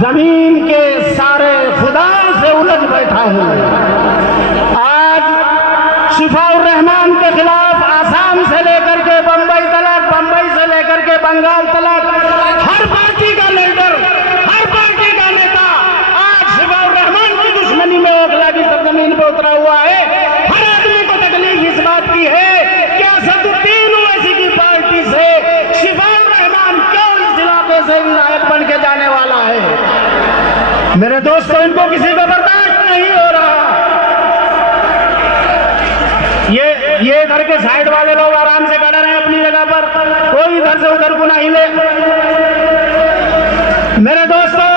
जमीन के सारे खुदा से उलझ बैठा हूं। आज शिफाउर रहमान के खिलाफ आसाम से लेकर के बंबई तलक, बंबई से लेकर के बंगाल तलक हर पार्टी का लीडर, हर पार्टी का नेता आज शिफाउर रहमान की दुश्मनी में ओखला की सरजमीन पर उतरा हुआ है। हर आदमी को तकलीफ इस बात की है कि असदुद्दीन ओवैसी की पार्टी से शिफाउर रहमान क्यों इस इलाके से विधायक बन के जाने वाला है। मेरे दोस्तों, इनको किसी को बर्दाश्त नहीं हो रहा। ये इधर के साइड वाले लोग आराम से खड़े रहे अपनी जगह पर, कोई इधर से उधर को नहीं ले। मेरे दोस्तों,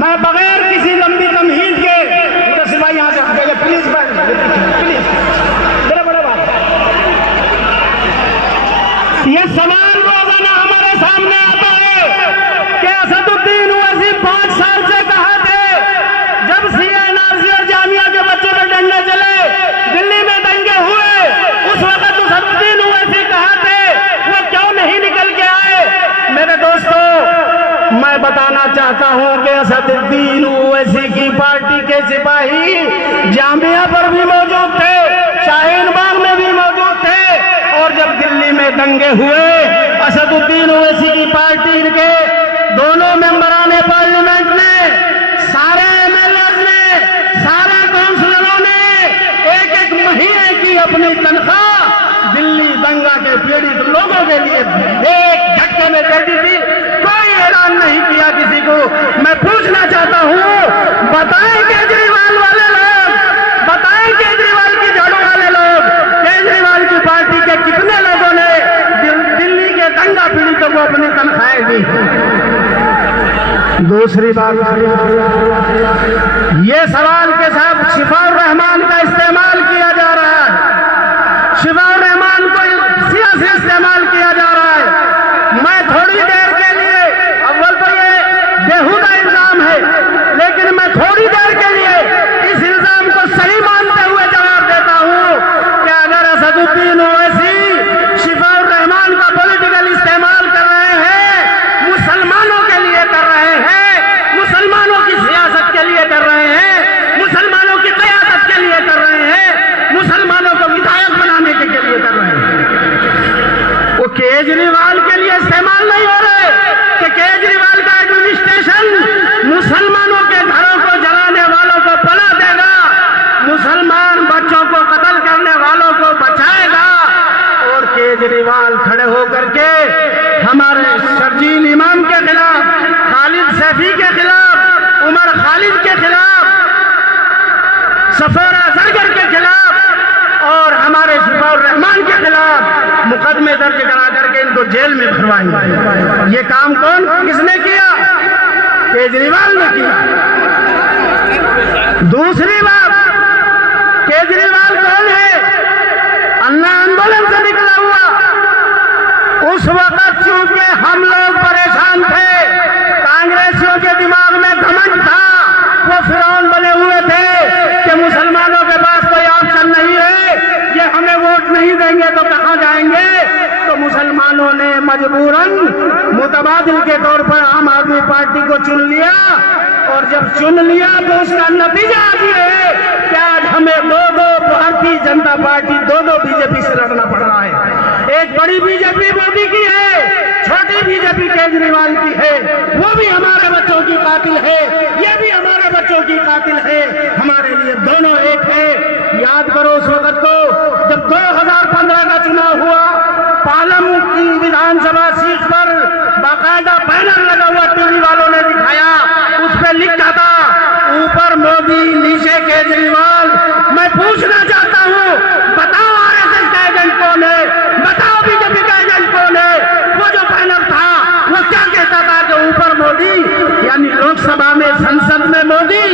मैं बगैर किसी लंबी तमहीद के सिवाय यहां से हटेगा, प्लीज प्लीज मेरे बड़े बात। ये सवाल रोजाना हमारे सामने आता है कि असदुद्दीन ओवैसी 5 साल से कहा थे, जब CNRC और जामिया के बच्चों पे डंडे चले, दिल्ली में दंगे हुए, उस वक्त असदुद्दीन ओवैसी कहा थे, वो क्यों नहीं निकल के आए। मेरे दोस्तों, मैं बताना चाहता हूं कि असदुद्दीन ओवैसी की पार्टी के सिपाही जामिया पर भी मौजूद थे, शाहीन बाग में भी मौजूद थे, और जब दिल्ली में दंगे हुए, असदुद्दीन ओवैसी की पार्टी के दोनों मेंबरान पार्लियामेंट ने, सारे MLAs ने, सारे काउंसिलरों ने एक महीने की अपनी तनख्वाह दिल्ली दंगा के पीड़ित लोगों के लिए एक झटके में दे दी थी। कोई ऐलान नहीं किया किसी को। मैं पूछना चाहता हूं, बताएं केजरीवाल वाले लोग, बताएं केजरीवाल की झाड़ू वाले लोग, केजरीवाल की पार्टी के कितने लोगों ने दिल्ली के दंगा पीड़ितों को अपनी तनख्वाहें दी। दूसरी बात, ये सवाल के साथ शिफाउर रहमान का इस्तेमाल किया जा रहा है, शिफाउर रहमान को सियासी इस्तेमाल किया जा रहा है। मैं थोड़ी देर के लिए, अव्वल तो ये बेहुदा इल्जाम है, लेकिन मैं थोड़ी देर के लिए इस इल्जाम को सही मानते हुए जवाब देता हूं कि अगर असदुद्दीन ओवैसी शिफाउर रहमान का पॉलिटिकल इस्तेमाल कर रहे हैं, मुसलमानों के लिए कर रहे हैं, मुसलमानों की सियासत के लिए कर रहे हैं, मुसलमानों की क़यादत के लिए कर रहे हैं, मुसलमानों को विधायक बनाने के लिए कर रहे हैं, वो केजरीवाल के लिए इस्तेमाल नहीं हो रहे कि केजरीवाल का एडमिनिस्ट्रेशन मुसलमानों के घरों को जलाने वालों को पला देगा, मुसलमान बच्चों को कत्ल करने वालों को बचाएगा, और केजरीवाल खड़े होकर के हमारे शर्जील इमाम के खिलाफ, खालिद सैफी के खिलाफ, उमर खालिद के खिलाफ, सफेरा जरगर के खिलाफ और हमारे शिफाउर रहमान के खिलाफ मुकदमे दर्ज करा करके इनको जेल में भरवाएंगे। ये काम कौन, किसने किया? केजरीवाल ने किया। दूसरी बात, केजरीवाल कौन है? अन्ना आंदोलन से निकला हुआ। उस वक्त चूंकि हम लोग परेशान थे, कांग्रेसियों के दिमाग में घमंड था, वो फिरौन बने हुए थे कि मुसलमानों के पास कोई ऑप्शन नहीं है, ये हमें वोट नहीं देंगे तो कहां जाएंगे। तो मुसलमानों ने मजबूरन मुतबादिल के तौर पर आम आदमी पार्टी को चुन लिया, और जब चुन लिया तो उसका नतीजा ये है कि आज हमें दो भारतीय जनता पार्टी, दो बीजेपी से लड़ना पड़ रहा है। एक बड़ी बीजेपी मोदी की है, छोटी बीजेपी केजरीवाल की है, वो भी हमारे बच्चों की कातिल है, ये भी हमारे बच्चों की कातिल है। हमारे लिए दोनों एक है। याद करो उस वक्त को जब 2015 का चुनाव हुआ, पालम की विधानसभा सीट पर बाकायदा बैनर लगा हुआ टीवी वालों ने दिखाया, उस पर लिखा था ऊपर मोदी नीचे केजरीवाल। मैं पूछना चाहता हूं, बताओ RSS का एजेंट कौन है, बताओ बीजेपी का एजेंट कौन है? वो जो बैनर था वो क्या कहता था कि ऊपर मोदी यानी लोकसभा में, संसद में मोदी,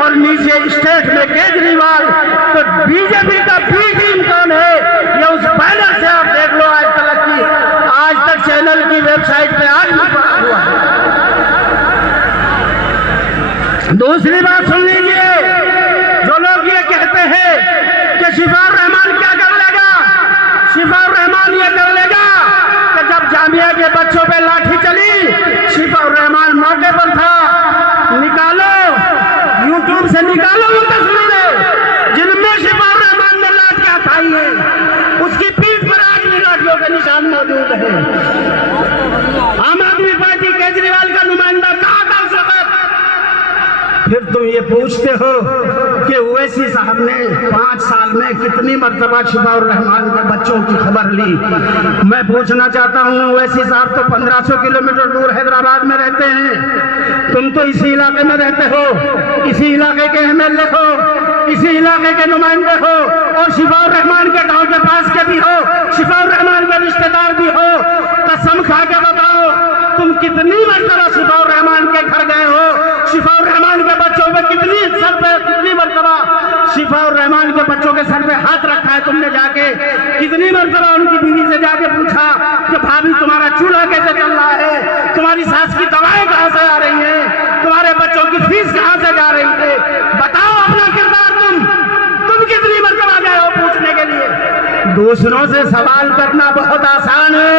और नीचे स्टेट में केजरीवाल। तो बीजेपी का बी टीम कौन है, ये उस बैनर से आप देख लो। आज तक चैनल की वेबसाइट पे आज भी पड़ा हुआ है। दूसरी बात सुन लीजिए, जो लोग ये कहते हैं कि शिफाउर रहमान क्या कर लेगा, शिफाउर रहमान ये कर लेगा कि जब जामिया के बच्चों पे लाठी चली, शिफाउर रहमान मौके पर था। निकालो, यूट्यूब से निकालो वो तस्वीरें जिनमें शिफाउर रहमान ने लाठ क्या खाई है। उसकी पीठ पर आज भी लाठियों के निशान मौजूद है। आम आदमी पार्टी केजरीवाल का नुमाइंदा कहाँ था उस वक्त? फिर तुम ये पूछते हो कि ओवैसी साहब ने 5 साल में कितनी मर्तबा शिफाउर रहमान के बच्चों की खबर ली। मैं पूछना चाहता हूँ, ओवैसी साहब तो 1500 किलोमीटर दूर हैदराबाद में रहते हैं, तुम तो इसी इलाके में रहते हो, इसी इलाके के MLA हो, इसी इलाके के नुमाइंदे हो और शिफाउर रहमान के गांव के पास के भी हो, शिफाउर रहमान के रिश्तेदार भी हो। कसम खा के बताओ, तुम कितनी मर्तबा शिफाउर रहमान के घर गए हो? शिफाउर रहमान के बच्चों पे कितनी मर्तबा शिफाउर रहमान के बच्चों के सर पे हाथ रखा है तुमने जाके? कितनी मर्तबा उनकी बीवी से जाके पूछा कि भाभी तुम्हारा चूल्हा कैसे चल रहा है, तुम्हारी सास की दवाएं कहाँ से आ रही हैं, तुम्हारे बच्चों की फीस कहाँ से जा रही है? बताओ अपना किरदार। तुम कितनी मर्तबा गए हो पूछने के लिए? दूसरों से सवाल करना बहुत आसान है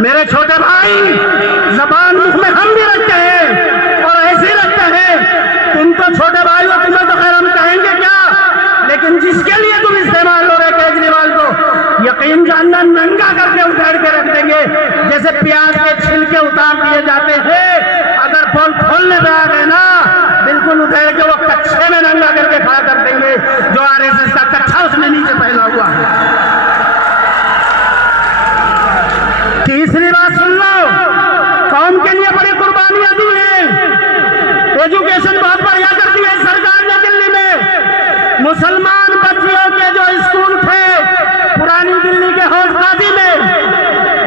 मेरे छोटे भाई। जबान मुख में हम भी रखते हैं और ऐसे रखते हैं। तुम तो छोटे भाई हो, तुम्हें तो खैर हम कहेंगे क्या, लेकिन जिसके लिए तुम इस्तेमाल हो रहे केजरीवाल को, यकीन जानना नंगा करके उतार के रख देंगे जैसे प्याज के छिलके उतार दिए जाते हैं। अगर पोल खोलने में आ गए ना, बिल्कुल उधेड़ के वो कच्छे में नंगा करके खड़ा कर देंगे जो RSS का कच्छा उसने नीचे पहना हुआ है। तीसरी बात सुन लो, कौम के लिए बड़ी कुर्बानियां दी हैं। एजुकेशन बहुत बढ़िया कर दी है सरकार ने दिल्ली में। मुसलमान बच्चियों के जो स्कूल थे पुरानी दिल्ली के हौज गाजी में,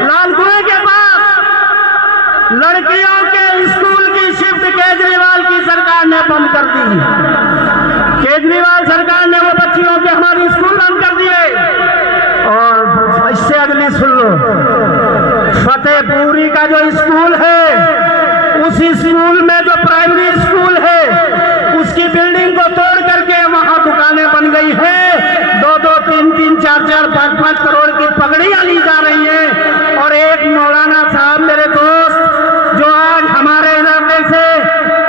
लाल कुएं के पास, लड़कियों के स्कूल की शिफ्ट केजरीवाल की सरकार ने बंद कर दी। केजरीवाल सरकार ने वो बच्चियों के हमारे स्कूल बंद कर दिए। और इससे अगली सुन लो, फतेहपुरी का जो स्कूल है, उस स्कूल में जो प्राइमरी स्कूल है उसकी बिल्डिंग को तोड़ करके वहां दुकानें बन गई है। 2-2, 3-3, 4-4, 5-5 करोड़ की पगड़ियां ली जा रही हैं। और एक मौलाना साहब मेरे दोस्त जो आज हमारे इलाके से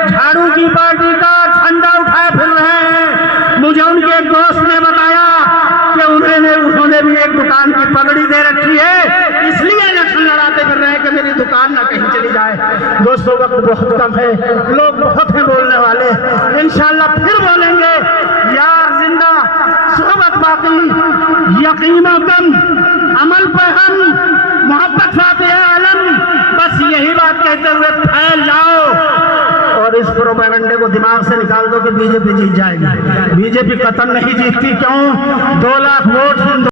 झाड़ू की पार्टी का झंडा उठाए फिर रहे हैं, मुझे उनके एक दोस्त ने बताया कि उन्होंने भी एक दुकान की पगड़ी दे रखी है, इसलिए इलेक्शन लड़ाते फिर रहे हैं कि मेरी दुकान ना कहीं चली जाए। दोस्तों, वक्त बहुत कम है, लोग बहुत हैं बोलने वाले, इंशाल्लाह फिर बोलेंगे। यार जिंदा सोहबत बाकी, यकीन कम, अमल पर हम, मोहब्बत फातिहा आलम। बस यही बात कहते हुए फैल जाओ और इस प्रोपेगेंडे को दिमाग से निकाल दो कि बीजेपी जीत जाएगी। बीजेपी कतई नहीं जीतती। क्यों? 2 लाख वोट